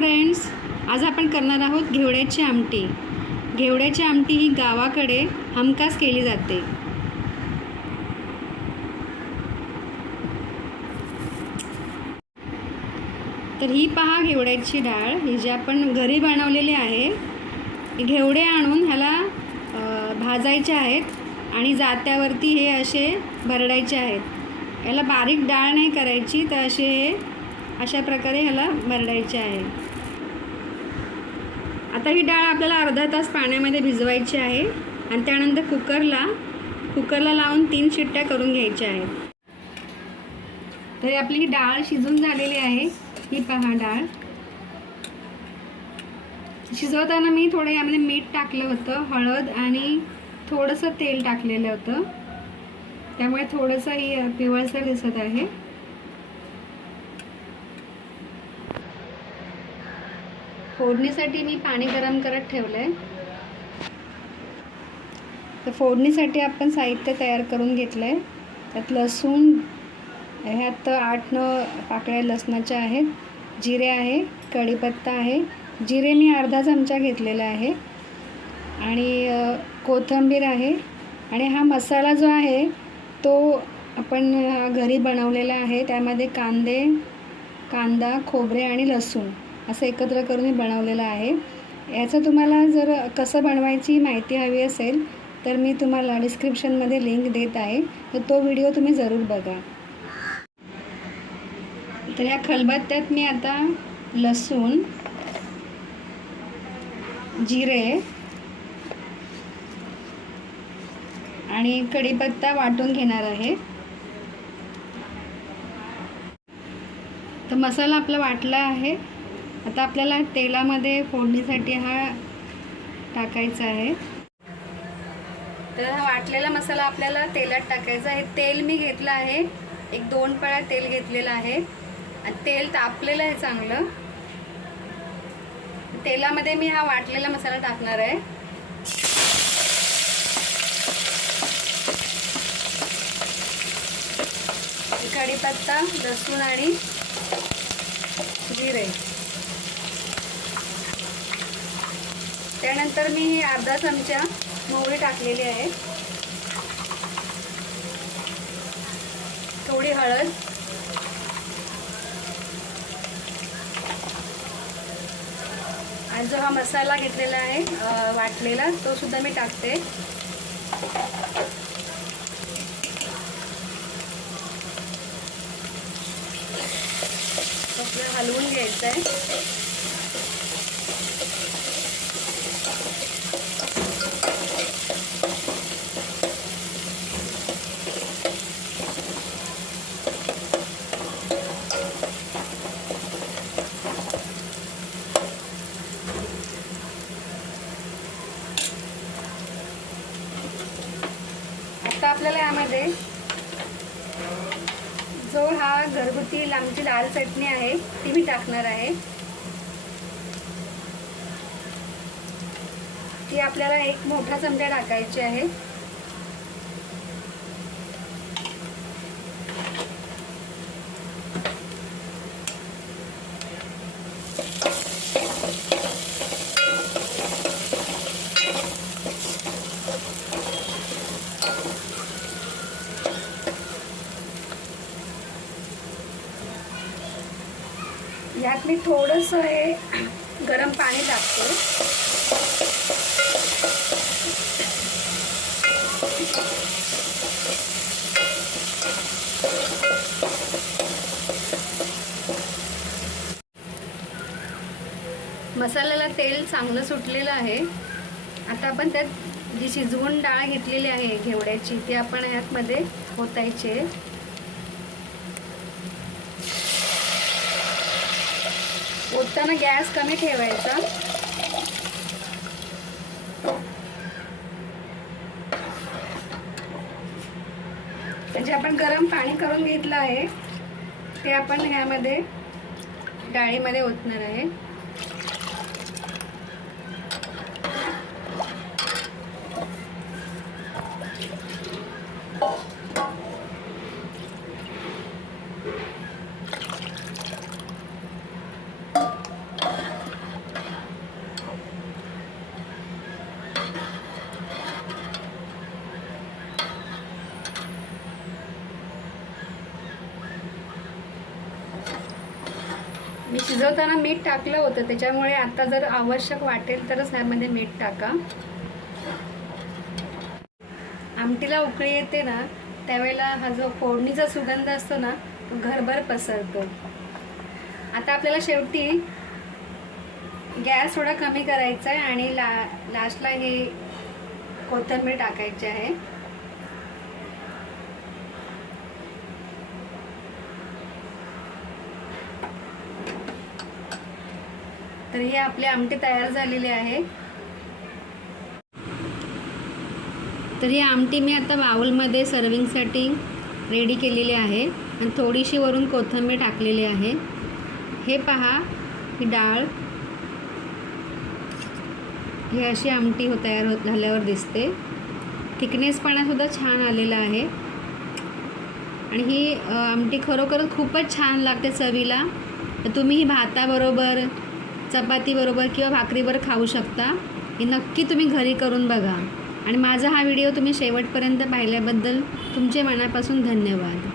Friends, आज आपण करणार आहोत घेवड्याची आमटी। घेवड्याची आमटी ही गावाकडे हमखास केली जाते। तर ही पहा घेवड्याची डाळ, ही जी आपण घरी बनवलेली आहे। घेवडे आणून ह्याला भाजायचे आहेत आणि जात्यावरती हे असे भरडायचे आहेत। याला बारीक डाळ नाही करायची, तर अशा प्रकारे ह्याला भरडायचे आहे। आता ही डाळ आपल्याला अर्धा तास पाण्यामध्ये भिजवायची आहे आणि त्यानंतर कुकरला लावून 3 शिट्ट्या करून घ्यायच्या आहेत। तर आपली ही डाळ शिजून झालेली आहे। ही पहा डाळ शिजवताना मी थोडं यामध्ये मीठ टाकलं होतं, हळद आणि थोडंसं तेल टाकलेलं होतं, त्यामुळे थोडंसं ही पिवळसर दिसत आहे। फोडणीसाठी मी पाणी गरम करत ठेवलंय। तर फोडणीसाठी आपण साहित्य तयार करून घेतलंय। त्यात लसूण, ह्यात 8-9 पाकळ्या लसणाच्या आहेत, जिरे आहे, कढीपत्ता आहे। जिरे मी अर्धा चमचा घेतलेला आहे आणि कोथिंबीर आहे। आणि हा मसाला जो आहे तो आपण घरी बनवलेला आहे। त्यामध्ये कांदा, खोबरे आणि लसूण असं एकत्र करून मी बनवलेलं आहे। याचं तुम्हाला जर कसं बनवायची माहिती हवी असेल तर मी तुम्हाला डिस्क्रिप्शनमध्ये लिंक देत आहे, तर तो व्हिडिओ तुम्ही जरूर बघा। तर या खलबत्त्यात मी आता लसूण, जिरे आणि कढीपत्ता वाटून घेणार आहे। तर मसाला आपला वाटला आहे। आता आपल्याला तेलामध्ये फोडणीसाठी हा टाकायचा आहे। तर हा वाटलेला मसाला आपल्याला तेलात टाकायचा आहे। तेल मी घेतलं आहे, 1-2 पळ्या तेल घेतलेलं आहे आणि तेल तापलेलं आहे चांगलं। तेलामध्ये मी हा वाटलेला मसाला टाकणार आहे। कढीपत्ता, लसूण आणि जिरे, त्यानंतर मी अर्धा चमचा मोहरी टाकलेली आहे, थोडी हळद आणि जो हा मसाला घेतलेला आहे वाटलेला, तो सुद्धा मी टाकते। आपल्याला हलवून घ्यायचं आहे। आता आपल्याला यामध्ये जो हा घरगुती लांबची लाल चटणी आहे ती मी टाकणार आहे। ती आपल्याला 1 मोठा चमचा टाकायची आहे। यात मी थोडंसं हे गरम पाणी टाकते। मसाल्याला तेल चांगलं सुटलेलं आहे। आता आपण त्यात जी शिजवून डाळ घेतलेली आहे घेवड्याची, ती आपण यातमध्ये ओतायची आहे। ओतताना गॅस कमी ठेवायचा। जे आपण गरम पाणी करून घेतलं आहे ते आपण ह्यामध्ये डाळीमध्ये ओतणार आहे। मी शिजवताना मीठ टाकलं होतं, त्याच्यामुळे आता जर आवश्यक वाटेल तरच ह्यामध्ये मीठ टाका. आमटीला उकळी येते ना त्यावेळेला हा जो फोडणीचा सुगंध असतो ना तो घरभर पसरतो. आता आपल्याला शेवटी गॅस थोडा कमी करायचा आहे आणि लास्टला हे कोथिंबीर टाकायची आहे. तर ही आपली आमटी तयार झालेली आहे. तर ही आमटी मी आता बाउलमध्ये सर्विंगसाठी रेडी केलेली आहे आणि थोडीशी वरून कोथिंबीर टाकलेली आहे. हे पहा, ही डाळ ही अशी आमटी तयार झाल्यावर दिसते. थिकनेसपणासुद्धा छान आलेला आहे आणि ही आमटी खरोखरच खूपच छान लागते चवीला. तर तुम्ही ही भाताबरोबर, चपातीबरोबर किंवा भाकरीबरोबर खाऊ शकता. ही नक्की तुम्ही घरी करून बघा आणि माझा हा व्हिडिओ तुम्ही शेवटपर्यंत पाहिल्याबद्दल तुमचे मनापासून धन्यवाद.